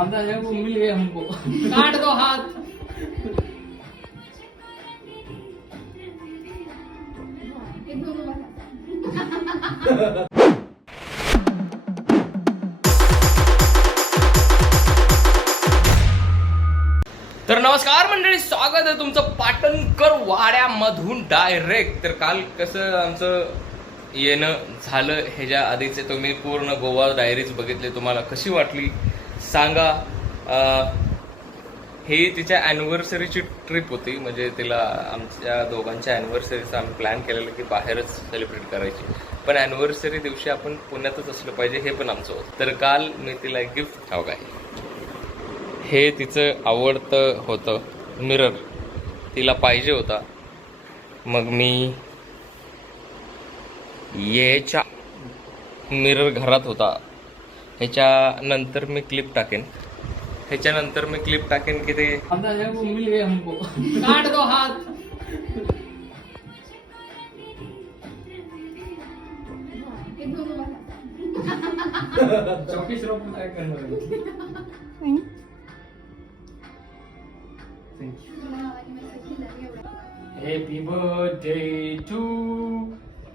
वो मिल गए हमको। काट दो हाथ। तर नमस्कार मंडळी, स्वागत आहे तुमचं पाटणकर वाड्यामधून डायरेक्ट. तर काल कसं आमचं येणं झालं, ह्याच्या आधीचे तुम्ही पूर्ण गोवा डायरीज बघितले, तुम्हाला कशी वाटली सांगा. ही तिच्या ॲनिव्हर्सरीची ट्रिप होती, म्हणजे तिला आमच्या दोघांच्या ॲनिव्हर्सरीचं आम्ही प्लॅन केलेलं की बाहेरच सेलिब्रेट करायची, पण ॲनिव्हर्सरी दिवशी आपण पुण्यातच असलं पाहिजे हे पण आमचं होतं. तर काल मी तिला एक गिफ्ट हवं आहे. हे तिचं आवडतं होतं मिरर, तिला पाहिजे होता. मग मी याच्या मिरर घरात होता, ह्याच्यानंतर मी क्लिप टाकेन की ते मिल गए हमको. काट दो हाथ. चौकीस रुपये काय करणार. Happy birthday to.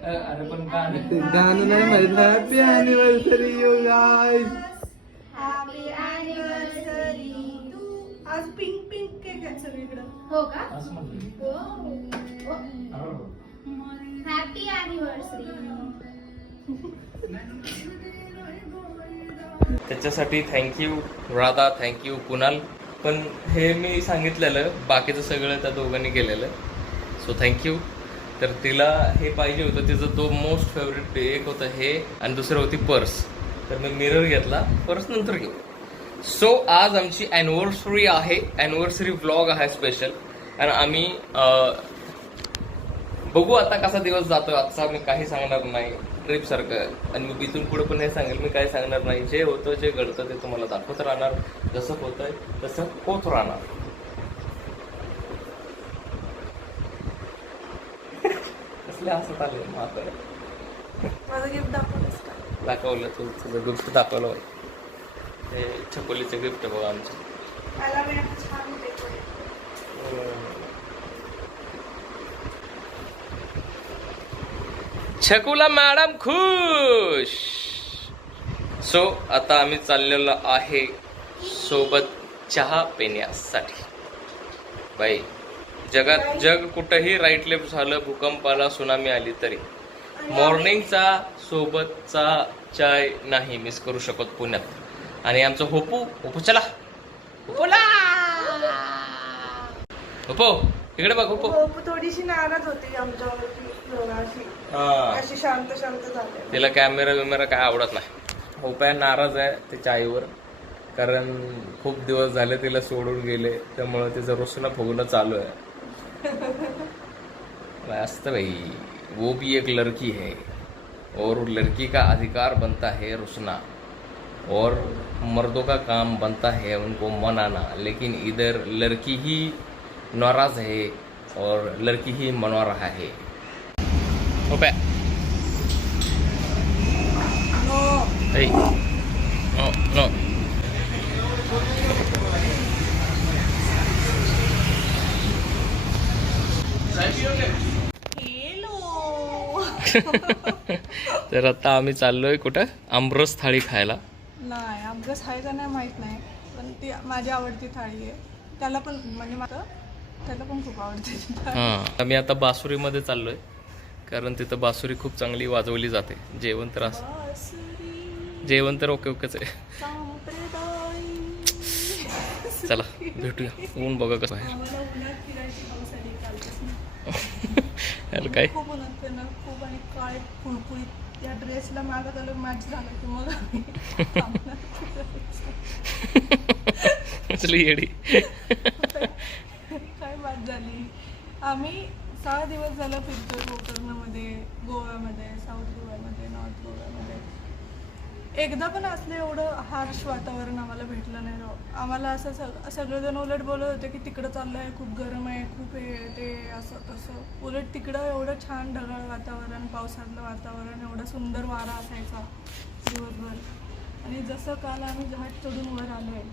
अरे पण गाणं नाही माहित. Happy anniversary you guys. Happy anniversary to. आज पिंक पिंक केक आहे सगळीकडे. हो का? Happy anniversary. त्याच्यासाठी थँक्यू राधा, थँक्यू कुणाल. पण हे मी सांगितलेलं, बाकीचं सगळं त्या दोघांनी केलेलं, सो थँक्यू. तर तिला हे पाहिजे होतं, तिचं तो मोस्ट फेवरेट एक होतं हे, आणि दुसरं होती पर्स. तर मी मिरर घेतला, पर्स नंतर घेऊ. सो आज आमची ॲनिव्हर्सरी आहे, ॲनिव्हर्सरी व्लॉग आहे स्पेशल. आणि आम्ही बघू आता कसा दिवस जातो आजचा. मी काही सांगणार नाही ट्रिपसारखं, आणि मी इथून पुढे पण हे सांगेल, मी काही सांगणार नाही. जे होतं जे घडतं ते तुम्हाला दाखवत राहणार, जसं होतंय तसं होत राहणार. कसले हसत आले मात्र. माझं गिफ्ट दाखवलं तुझं गिफ्ट दाखवलं. ते छकोलीचं गिफ्ट बघा आमचं. छकुला मॅडम खुश. सो आता आम्ही चाललेलो आहे सोबत चहा पिण्यासाठी. बाई जगात जग कुठंही राईट लेफ्ट झालं, भूकंप आला, सुनामी आली, तरी मॉर्निंगचा सोबतचा चाय नाही मिस करू शकत पुण्यात. आणि आमचं होपू चला होपोला होपो इकडे बघ. होपो थोडीशी नाराज होती आमच्यावरती, अशी शांत झाली. तिला कॅमेरा काय आवडत नाही. होप्या नाराज आहे तिच्या आईवर, कारण खूप दिवस झाले तिला सोडून गेले, त्यामुळे तिचं रुसणं फुगणं चालू आहे. असतं भाई, वो भी एक लड़की है और लड़की का अधिकार बनता है रुसना, और मर्दों का काम बनता है उनको मनाना. लेकिन इधर लड़की ही नाराज है और लड़की ही मना रहा है. होप्या hey. No. तर आता आम्ही चाललोय कुठं, आमरस थाळी खायला. नाही, आमरस आहे का नाही माहित नाही, पण ती माझी आवडती थाळी आहे. त्याला पण म्हणजे त्याला पण खूप आवडते. हां, आम्ही आता बासुरीमध्ये चाललोय, कारण तिथं बासुरी खूप चांगली वाजवली जाते. जेवण तर ओकेच आहे. चला भेटूया. ऊन बघा कसं आहे. काय खूप आणि काळे फुळफुळीत या ड्रेसला मागत आलं मॅच झालं की मग येडी काय बात झाली. आम्ही 6 दिवस झालं फिरतो कोकणामध्ये, गोव्यामध्ये, साऊथ गोव्यामध्ये, नॉर्थ गोव्यामध्ये. एकदा पण असलं एवढं हार्श वातावरण आम्हाला भेटलं नाही. आम्हाला असं सगळेजण उलट बोलत होते की तिकडं चाललं आहे, खूप गरम आहे, खूप हे ते असं तसं. उलट तिकडं एवढं छान ढगाळ वातावरण, पावसातलं वातावरण, एवढं सुंदर वारा असायचा दिवसभर. आणि जसं काल आम्ही घाट चढून वर आलो आहे,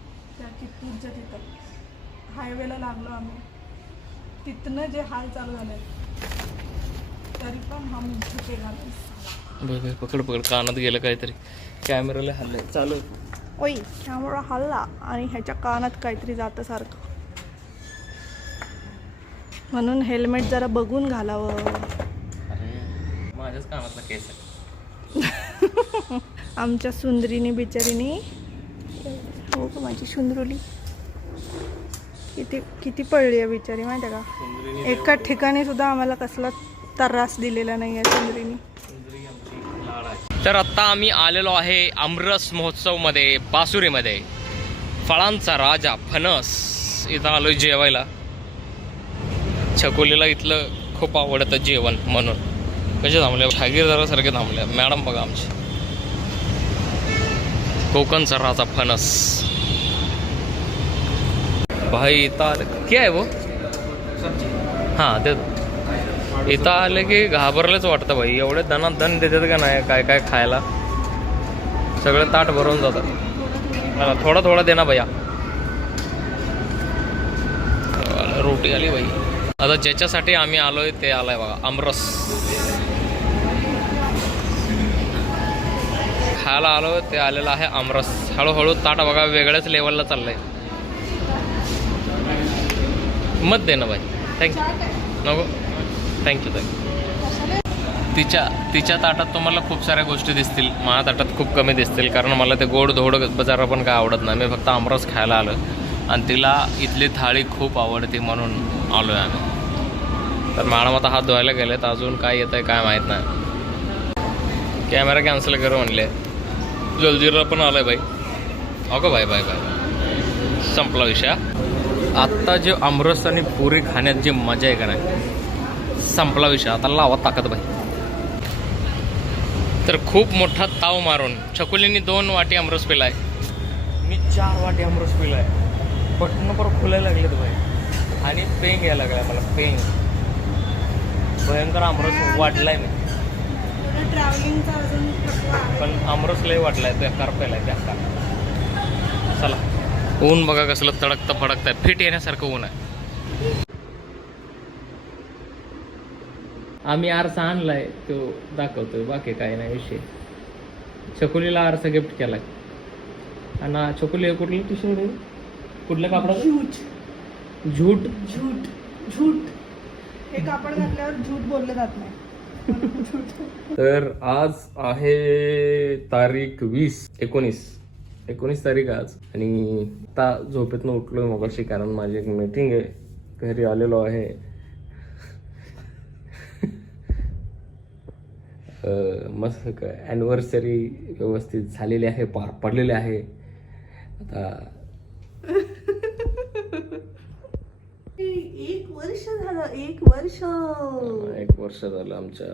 हायवेला लागलो आम्ही, तिथनं जे हाल चालू झाले तरी पण हम झुके घालून पकड पकड, कानात गेलं काहीतरी, कॅमेराला हल्लंय चालू. ओय कॅमेरा हल्ला आणि ह्याच्या कानात काहीतरी जातं सारखं, म्हणून हेल्मेट जरा बघून घालावं. अरे माझ्याच कानातला केस आहे. आमच्या सुंदरीने बिचारीने, हो का माझी सुंदरुली, किती किती पडली आहे बिचारी माहिती आहे का. एका ठिकाणी सुद्धा आम्हाला कसला त्रास दिलेला नाही आहे सुंदरीने. तर आत्ता आम्ही आलेलो आहे आमरस महोत्सवमध्ये, बासुरीमध्ये. फळांचा राजा फणस इथं आलोय जेवायला. छकुलीला इथलं खूप आवडतं जेवण म्हणून. कसे थांबले, भागीरदारासारखे थांबले. मॅडम बघा आमची, कोकणचा राजा फणस. भाई इथं आलं काय आहे वो, हां ते इथं आलं की घाबरलेच वाटतं भाई. एवढे दणादण देतात का नाही काय काय खायला, सगळं ताट भरून जातं. थोडा थोडा दे ना भैया. रोटी आली भाई. आता ज्याच्यासाठी आम्ही आलोय ते आलाय बघा, आमरस खायला आलो, ते आलेलं आहे आमरस. हळूहळू ताट बघा वेगळ्याच लेवलला चाललंय. मत दे ना भाई, थँक्यू. नको, थँक्यू तिच्या ताटात तुम्हाला खूप साऱ्या गोष्टी दिसतील, माझ्या ताटात खूप कमी दिसतील, कारण मला ते गोड धोड बाजारा पण काय आवडत नाही. मी फक्त आमरस खायला आलो आणि तिला इथली थाळी खूप आवडते म्हणून आलो आहे आम्ही. तर मॅडम आता हात धुवायला गेलेत, अजून काय येतं आहे काय माहीत नाही. कॅमेरा कॅन्सल करू म्हणले. जलजीरा पण आलाय बाई. अगं बाय बाय बाय, संपला विषय. आत्ता जे आमरस आणि पुरी खाण्यात जी मजा आहे का नाही, संपला विषय. आता लावा ताकद बाई. तर खूप मोठा ताव मारून छकुलीने 2 वाटी आमरस पिलाय, मी 4 वाटी आमरस पिलाय. बटणं पर खुलायला लागलेत बाई आणि पेंग यायला लागलाय मला, पेंग. भयंकर आमरस वाढलाय मी, ट्रॅव्हलिंगचा अजून पण आमरस लय वाटलाय, त्या करपायला त्या का. चला, ऊन बघा कसलं तडकतं फडकतंय, फिट येण्यासारखं ऊन आहे. आम्ही आरसा आणलाय, तो दाखवतोय, बाकी काही नाही विषय. छकुलीला आरसा गिफ्ट केलाय. आणि छकुली कुठलं टी शर्ट आहे, कुठल्या कापडाचं, झूट झूट झूट हे कापड घातल्यावर झूट बोललं जात नाही. तर आज आहे तारीख 19 तारीख आज. आणि आता झोपेतनं उठलोय मगाशी, कारण माझी एक मीटिंग आहे, घरी आलेलो आहे. मस्त काय ॲनिव्हर्सरी व्यवस्थित झालेली आहे, पार पडलेली आहे. आता 1 वर्ष झालं, 1 वर्ष 1 वर्ष झालं आमच्या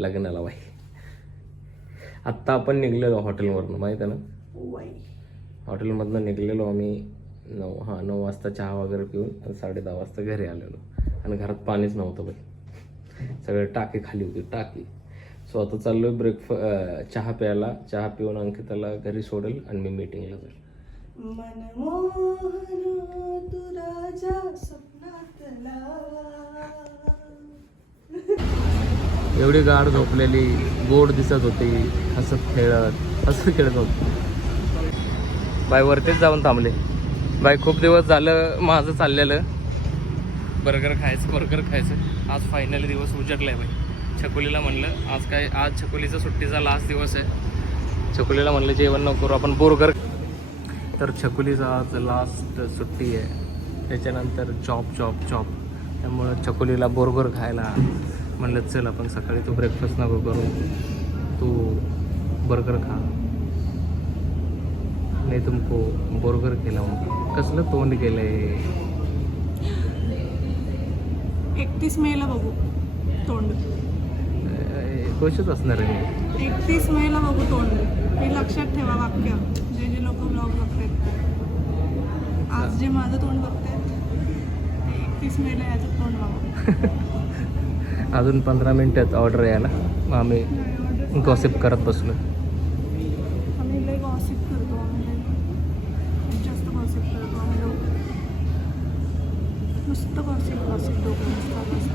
लग्नाला बाई. आत्ता आपण निघलेलो हॉटेलवरनं, माहीत आहे ना. हॉटेलमधनं निघलेलो आम्ही 9 वाजता चहा वगैरे पिऊन, 10:30 वाजता घरी आलेलो. आणि घरात पाणीच नव्हतं बाई, सगळे टाकी खाली होती, टाकी. सो आता चाललोय चहा प्यायला. चहा पिऊन अंकिताला घरी सोडेल आणि मी मीटिंगला जाईल. तू राजा स्वप्नातला. एवढी गाढ झोपलेली, गोड दिसत होती, हसत खेळत होती. बाय वरतीच जाऊन थांबले. बाय खूप दिवस झालं माझं चाललेलं बर्गर खायचं. आज फायनली दिवस उजडलाय बाई. छकुलीला म्हणलं आज छकुलीचा सुट्टीचा लास्ट दिवस आहे. छकुलीला म्हणलं जेवण नको करू, आपण बर्गर. तर छकुलीचा आज लास्ट सुट्टी आहे, त्याच्यानंतर जॉब. त्यामुळं छकुलीला बर्गर खायला म्हणलं, चल आपण सकाळी तू ब्रेकफास्ट नको करू, तू बर्गर खा. नाही तुमको बर्गर केला मग. कसलं तोंड केलंय. 31 मेला बघू तोंड, खुशच असणार आहे. 31 मेला बघू तोंड. हे लक्षात ठेवा वाक्य, जे लोक ब्लॉग बघतात. आज जे माझं तोंड बघतात ते 31 मेला याचं तोंड बघू. अजून 15 मिनिटात ऑर्डर यायला, मग आम्ही गॉसिप करत बसलो. आम्ही लय गॉसिप करतो, आम्ही जास्त गॉसिप करतो. मस्त क्लासिक दोघं मस्त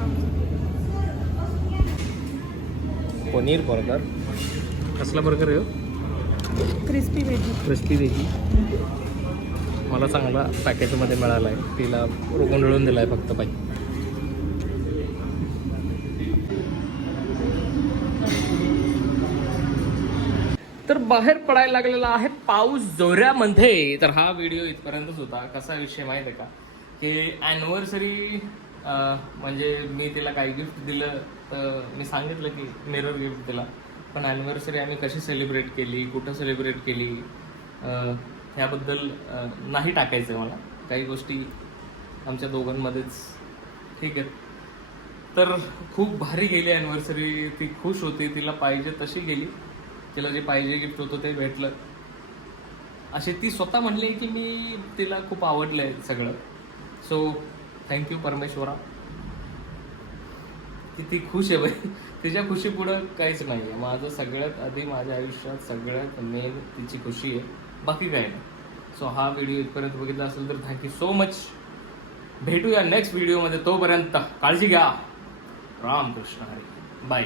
पनीर बर्गर. कसला बर्गर आहे? Crispy veggie. Crispy veggie. मला चांगला पॅकेटमध्ये मिळाला आहे. तिला गुंडळून दिला आहे फक्त पाहिजे. तर बाहेर पडायला लागलेला आहे पाऊस जोऱ्यामध्ये. तर हा व्हिडिओ इथपर्यंतच होता. कसा विषय माहीत आहे का, की ॲनिव्हर्सरी म्हणजे मी तिला काही गिफ्ट दिलं तर मी सांगितलं की मिरर गिफ्ट दिला, पण ॲनिव्हर्सरी आम्ही कशी सेलिब्रेट केली, कुठं सेलिब्रेट केली ह्याबद्दल नाही टाकायचं मला. काही गोष्टी आमच्या दोघांमध्येच ठीक आहे. तर खूप भारी गेली ॲनिव्हर्सरी. ती खुश होती, तिला पाहिजे तशी गेली. तिला जे पाहिजे गिफ्ट होतं ते भेटलं. अशी ती स्वतः म्हणली की मी तिला खूप आवडलं आहे सगळं. सो थँक्यू परमेश्वरा की ती खुश आहे बाई. तिच्या खुशीपुढं काहीच नाही आहे. माझं सगळ्यात आधी माझ्या आयुष्यात सगळ्यात मेन तिची खुशी आहे, बाकी काही नाही. सो हा व्हिडिओ इथपर्यंत बघितला असेल तर थँक्यू सो मच. भेटूया नेक्स्ट व्हिडिओमध्ये. तोपर्यंत काळजी घ्या. रामकृष्ण हरी. बाय.